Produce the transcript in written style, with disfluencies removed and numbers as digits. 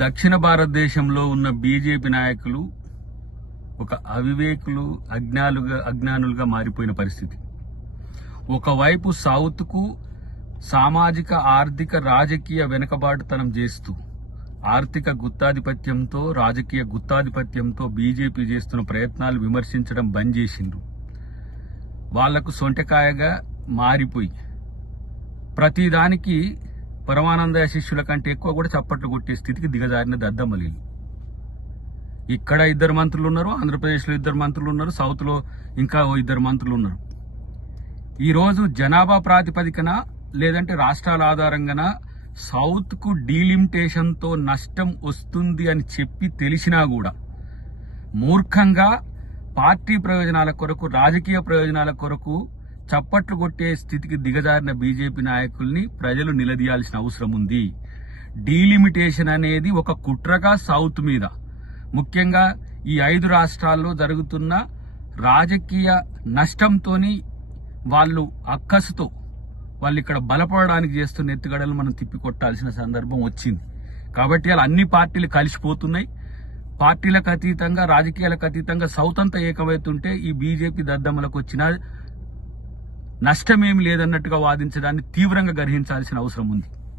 దక్షిణ భారతదేశంలో ఉన్న బీజేపీ నాయకులు ఒక అవివేకులు, అజ్ఞానులుగా మారిపోయిన పరిస్థితి. ఒకవైపు సౌత్ కు సామాజిక, ఆర్థిక, రాజకీయ వెనుకబాటుతనం చేస్తూ ఆర్థిక గుత్తాధిపత్యంతో, రాజకీయ గుత్తాధిపత్యంతో బీజేపీ చేస్తున్న ప్రయత్నాలు విమర్శించడం బంద్ చేసిండ్రు. వాళ్లకు సొంటకాయగా మారిపోయి ప్రతిదానికి పరమానంద శిష్యుల కంటే ఎక్కువ కూడా చప్పట్లు కొట్టే స్థితికి దిగజారిన దద్దమ్మలీలు. ఇక్కడ 2 మంత్రులు ఉన్నారు, ఆంధ్రప్రదేశ్లో 2 మంత్రులు ఉన్నారు, సౌత్ లో ఇంకా 2 మంత్రులు ఉన్నారు. ఈ రోజు జనాభా ప్రాతిపదికన లేదంటే రాష్ట్రాల ఆధారంగా సౌత్ కు డీలిమిటేషన్ తో నష్టం వస్తుంది అని చెప్పి తెలిసినా కూడా మూర్ఖంగా పార్టీ ప్రయోజనాల కొరకు, రాజకీయ ప్రయోజనాల కొరకు చప్పట్లు కొట్టే స్థితికి దిగజారిన బీజేపీ నాయకుల్ని ప్రజలు నిలదీయాల్సిన అవసరం ఉంది. డీలిమిటేషన్ అనేది ఒక కుట్రగా సౌత్ మీద, ముఖ్యంగా ఈ 5 రాష్ట్రాల్లో జరుగుతున్న రాజకీయ నష్టంతోని వాళ్ళు అక్కసుతో వాళ్ళు ఇక్కడ బలపడడానికి చేస్తున్న ఎత్తుగడలు మనం తిప్పికొట్టాల్సిన సందర్భం వచ్చింది. కాబట్టి అలా అన్ని పార్టీలు కలిసిపోతున్నాయి. పార్టీలకు అతీతంగా, రాజకీయాలకు అతీతంగా సౌత్ అంతా ఏకమవుతుంటే ఈ బీజేపీ దద్దమ్మలకు వచ్చిన నష్టమేమి లేదన్నట్టుగా వాదించడాన్ని తీవ్రంగా గ్రహించాల్సిన అవసరం ఉంది.